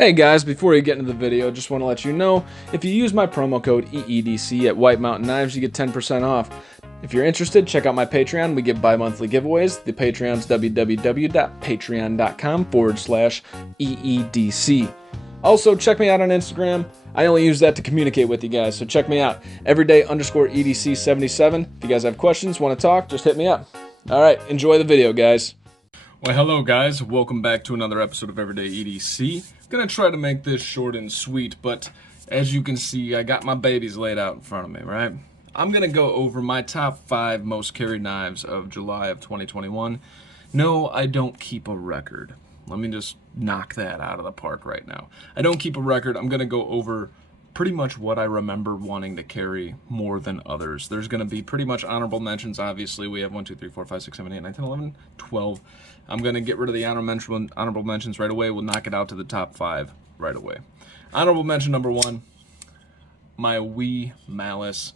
Hey guys, before you get into the video, just want to let you know, if you use my promo code EEDC at White Mountain Knives, you get 10% off. If you're interested, check out my Patreon. We give bi-monthly giveaways. The Patreon's www.patreon.com/EEDC. Also, check me out on Instagram. I only use that to communicate with you guys, so check me out. Everyday_EDC77. If you guys have questions, want to talk, just hit me up. Alright, enjoy the video, guys. Well, hello guys, welcome back to another episode of Everyday EDC. Gonna try to make this short and sweet, but as you can see, I got my babies laid out in front of me, right? I'm gonna go over my top 5 most carried knives of July of 2021. No, I don't keep a record. Let me just knock that out of the park right now. I don't keep a record. I'm gonna go over pretty much what I remember wanting to carry more than others. There's going to be pretty much honorable mentions. Obviously, we have 1, 2, 3, 4, 5, 6, 7, 8, 9, 10, 11, 12. I'm going to get rid of the honorable mentions right away. We'll knock it out to the top 5 right away. Honorable mention number 1, my Wee Malice.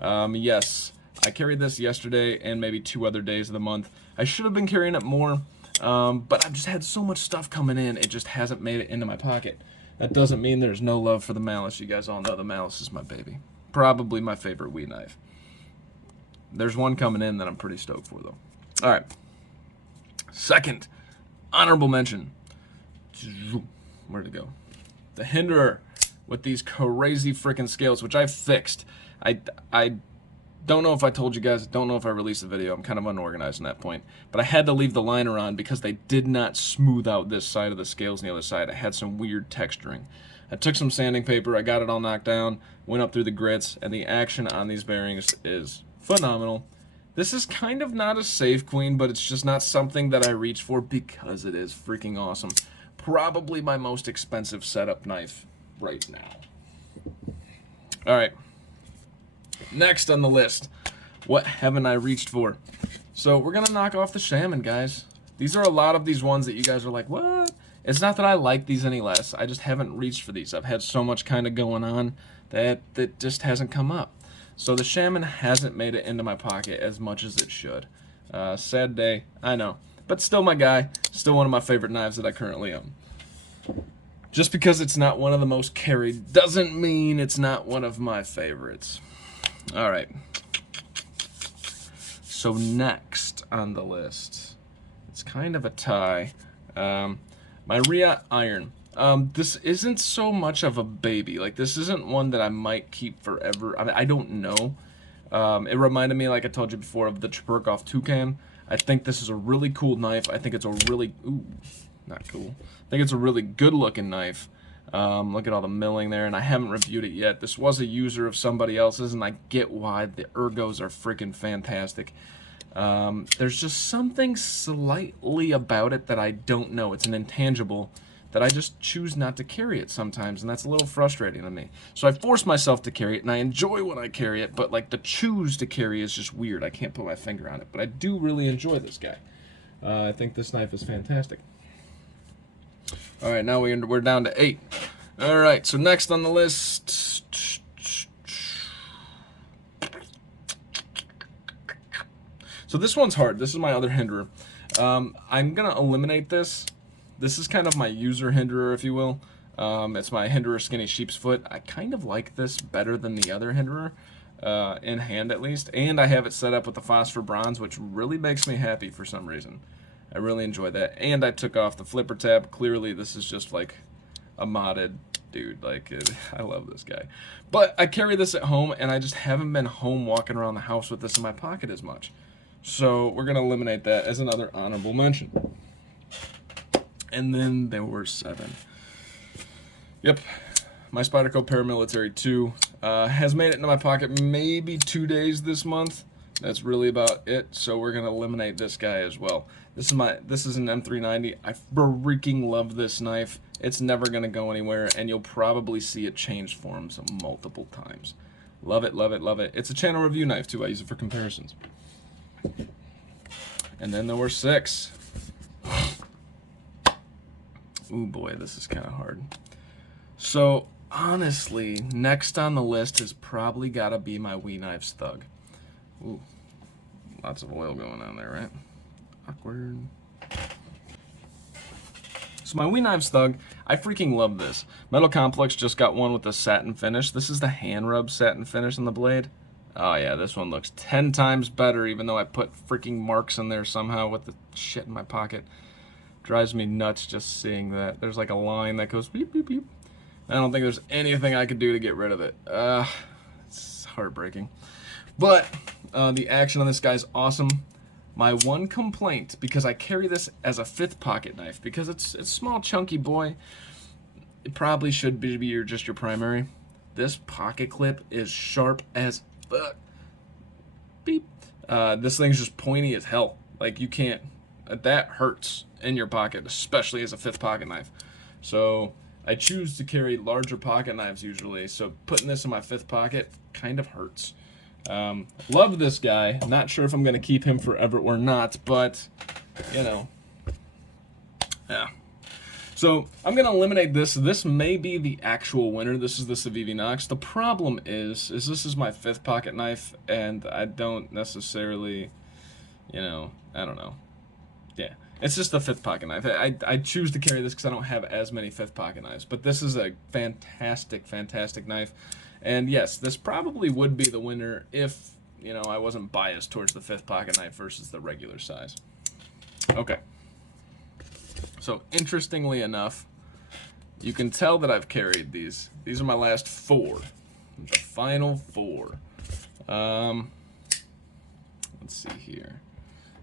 Yes, I carried this yesterday and maybe 2 other days of the month. I should have been carrying it more, but I've just had so much stuff coming in, it just hasn't made it into my pocket. That doesn't mean there's no love for the Malice. You guys all know the Malice is my baby. Probably my favorite Wee knife. There's one coming in that I'm pretty stoked for, though. All right. Second, honorable mention. Where'd it go? The Hinderer with these crazy freaking scales, which I've fixed. I don't know if I told you guys, don't know if I released the video. I'm kind of unorganized in that point. But I had to leave the liner on because they did not smooth out this side of the scales and the other side. I had some weird texturing. I took some sanding paper, I got it all knocked down, went up through the grits, and the action on these bearings is phenomenal. This is kind of not a safe queen, but it's just not something that I reach for because it is freaking awesome. Probably my most expensive setup knife right now. All right. Next on the list, what haven't I reached for? So we're gonna knock off the Shaman, guys. These are a lot of these ones that you guys are like, what? It's not that I like these any less. I just haven't reached for these. I've had so much kind of going on that just hasn't come up. So the Shaman hasn't made it into my pocket as much as it should. Sad day, I know. But still my guy. Still one of my favorite knives that I currently own. Just because it's not one of the most carried doesn't mean it's not one of my favorites. All right, so next on the list, it's kind of a tie, my Rhea Iron. This isn't so much of a baby, like this isn't one that I might keep forever. I mean, I don't know. It reminded me, like I told you before, of the Spyderco Toucan. I think this is a really cool knife. I think it's a really, not cool. I think it's a really good looking knife. Look at all the milling there, and I haven't reviewed it yet. This was a user of somebody else's, and I get why. The ergos are freaking fantastic. There's just something slightly about it that I don't know. It's an intangible that I just choose not to carry it sometimes, and that's a little frustrating to me. So I force myself to carry it, and I enjoy when I carry it, but like the choose to carry is just weird. I can't put my finger on it, but I do really enjoy this guy. I think this knife is fantastic. All right, now we're down to 8. All right, so next on the list, so this one's hard. This is my other Hinderer. I'm gonna eliminate this. This is kind of my user Hinderer, if you will. It's my Hinderer Skinny Sheep's Foot. I kind of like this better than the other Hinderer, in hand at least, and I have it set up with the phosphor bronze, which really makes me happy for some reason. I really enjoy that. And I took off the flipper tab. Clearly, this is just like a modded dude. Like, I love this guy. But I carry this at home, and I just haven't been home walking around the house with this in my pocket as much. So we're going to eliminate that as another honorable mention. And then there were 7. Yep. My Spyderco Paramilitary 2 has made it into my pocket maybe 2 days this month. That's really about it, so we're gonna eliminate this guy as well. This is an M390. I freaking love this knife. It's never gonna go anywhere, and you'll probably see it change forms multiple times. Love it, love it, love it. It's a channel review knife too. I use it for comparisons. And then there were 6. Ooh boy, this is kind of hard. So honestly, next on the list has probably gotta be my Wee Knives Thug. Ooh, lots of oil going on there, right? Awkward. So my Wee Knives Thug, I freaking love this. Metal Complex just got one with the satin finish. This is the hand rub satin finish on the blade. Oh yeah, this one looks 10 times better, even though I put freaking marks in there somehow with the shit in my pocket. Drives me nuts just seeing that. There's like a line that goes beep, beep, beep. I don't think there's anything I could do to get rid of it. It's heartbreaking. But the action on this guy's awesome. My one complaint, because I carry this as a 5th pocket knife, because it's small, chunky boy, it probably should be just your primary. This pocket clip is sharp as fuck. Beep. This thing's just pointy as hell. Like, you can't, that hurts in your pocket, especially as a 5th pocket knife. So I choose to carry larger pocket knives usually, so putting this in my 5th pocket kind of hurts. Love this guy. Not sure if I'm going to keep him forever or not, but, you know, yeah. So I'm going to eliminate this. This may be the actual winner. This is the Civivi Nox. The problem is this is my 5th pocket knife, and I don't necessarily, you know, I don't know. Yeah, it's just the 5th pocket knife. I choose to carry this because I don't have as many 5th pocket knives, but this is a fantastic, fantastic knife. And yes, this probably would be the winner if, you know, I wasn't biased towards the 5th pocket knife versus the regular size. Okay. So, interestingly enough, you can tell that I've carried these. These are my last 4. The final 4. Let's see here.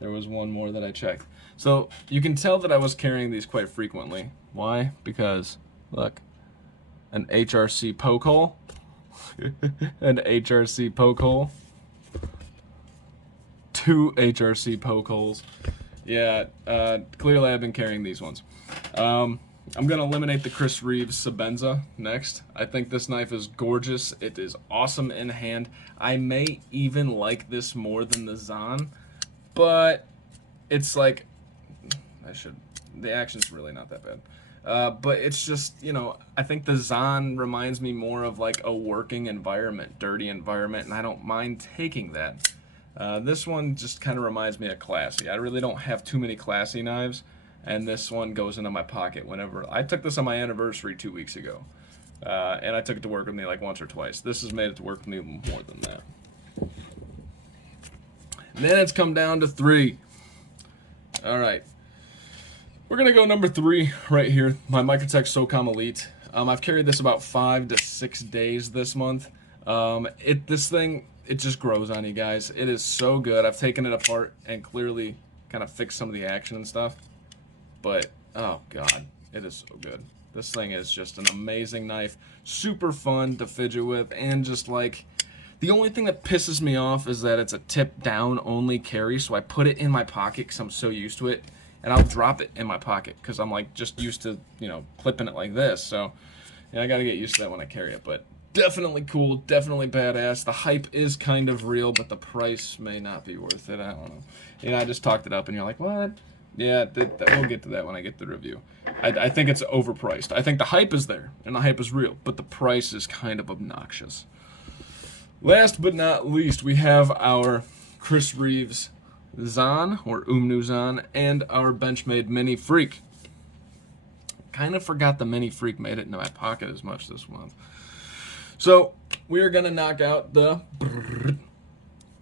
There was one more that I checked. So, you can tell that I was carrying these quite frequently. Why? Because, look, an HRC poke hole. An HRC poke hole. 2 HRC poke holes. Yeah, clearly I've been carrying these ones. I'm going to eliminate the Chris Reeves Sebenza next. I think this knife is gorgeous. It is awesome in hand. I may even like this more than the Zahn, but it's like, the action's really not that bad. But it's just, you know, I think the Zahn reminds me more of like a working environment, dirty environment, and I don't mind taking that. This one just kind of reminds me of classy. I really don't have too many classy knives, and this one goes into my pocket whenever. I took this on my anniversary 2 weeks ago, and I took it to work with me like once or twice. This has made it to work with me more than that. And then it's come down to 3. All right. We're going to go number 3 right here, my Microtech Socom Elite. I've carried this about 5 to 6 days this month. This thing, it just grows on you guys. It is so good. I've taken it apart and clearly kind of fixed some of the action and stuff. But, oh God, it is so good. This thing is just an amazing knife. Super fun to fidget with, and just like, the only thing that pisses me off is that it's a tip down only carry, so I put it in my pocket because I'm so used to it. And I'll drop it in my pocket because I'm like just used to, you know, clipping it like this. So, yeah, I got to get used to that when I carry it. But definitely cool, definitely badass. The hype is kind of real, but the price may not be worth it. I don't know. You know, I just talked it up and you're like, what? Yeah, we'll get to that when I get the review. I think it's overpriced. I think the hype is there and the hype is real, but the price is kind of obnoxious. Last but not least, we have our Chris Reeves Zahn, or Zahn, and our Benchmade Mini Freak. Kind of forgot the Mini Freak made it into my pocket as much this month. So, we are going to knock out the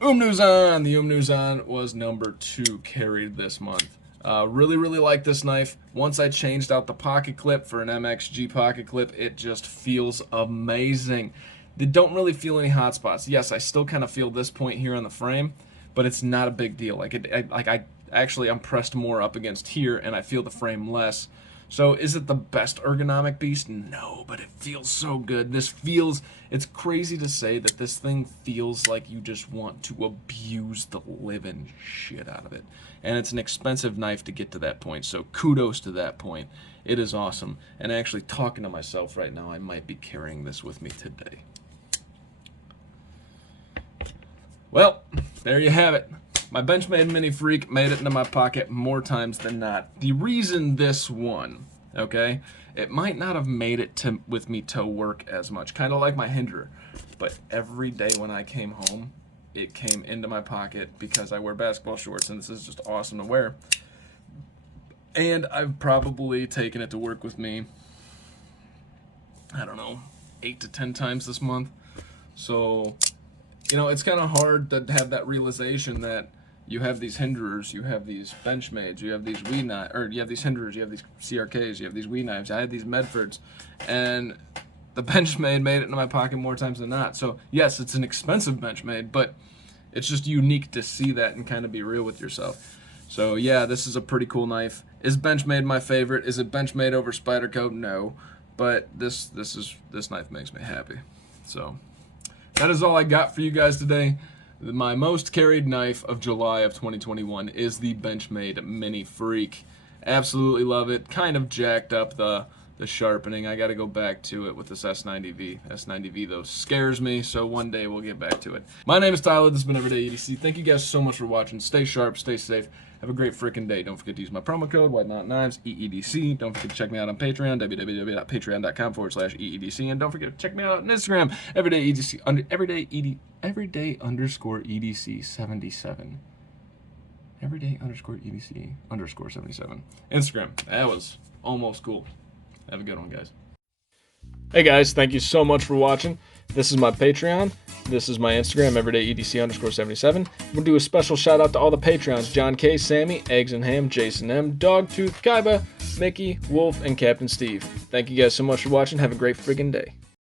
Zahn. The Zahn was number 2 carried this month. Really, really like this knife. Once I changed out the pocket clip for an MXG pocket clip, it just feels amazing. They don't really feel any hot spots. Yes, I still kind of feel this point here on the frame, but it's not a big deal. I'm pressed more up against here, and I feel the frame less. So is it the best ergonomic beast? No, but it feels so good. It's crazy to say that this thing feels like you just want to abuse the living shit out of it. And it's an expensive knife to get to that point, so kudos to that point. It is awesome. And actually, talking to myself right now, I might be carrying this with me today. Well, there you have it. My Benchmade Mini Freak made it into my pocket more times than not. The reason this won, okay, it might not have made it with me to work as much, kind of like my Hinderer, but every day when I came home, it came into my pocket because I wear basketball shorts, and this is just awesome to wear. And I've probably taken it to work with me, I don't know, 8 to 10 times this month. So, you know, it's kind of hard to have that realization that you have these hinderers, you have these Benchmades, you have these weed knives, or you have these hinderers, you have these CRKs, you have these weed knives. I had these Medfords, and the Benchmade made it into my pocket more times than not. So yes, it's an expensive Benchmade, but it's just unique to see that and kind of be real with yourself. So yeah, this is a pretty cool knife. Is Benchmade my favorite? Is it Benchmade over Spyderco? No, but this knife makes me happy. So that is all I got for you guys today. My most carried knife of July of 2021 is the Benchmade Mini Freak. Absolutely love it. Kind of jacked up the sharpening. I got to go back to it with this S90V. S90V though scares me, so one day we'll get back to it. My name is Tyler. This has been Everyday EDC. Thank you guys so much for watching. Stay sharp, stay safe. Have a great freaking day. Don't forget to use my promo code WhiteKnotKnives, EEDC. Don't forget to check me out on Patreon, www.patreon.com/EEDC. And don't forget to check me out on Instagram, everyday_EDC77. Everyday_EDC_77. Instagram. That was almost cool. Have a good one, guys. Hey guys, thank you so much for watching. This is my Patreon. This is my Instagram, everydayEDC_77. I'm going to do a special shout out to all the Patreons: John K, Sammy, Eggs and Ham, Jason M, Dogtooth, Kaiba, Mickey, Wolf, and Captain Steve. Thank you guys so much for watching. Have a great friggin' day.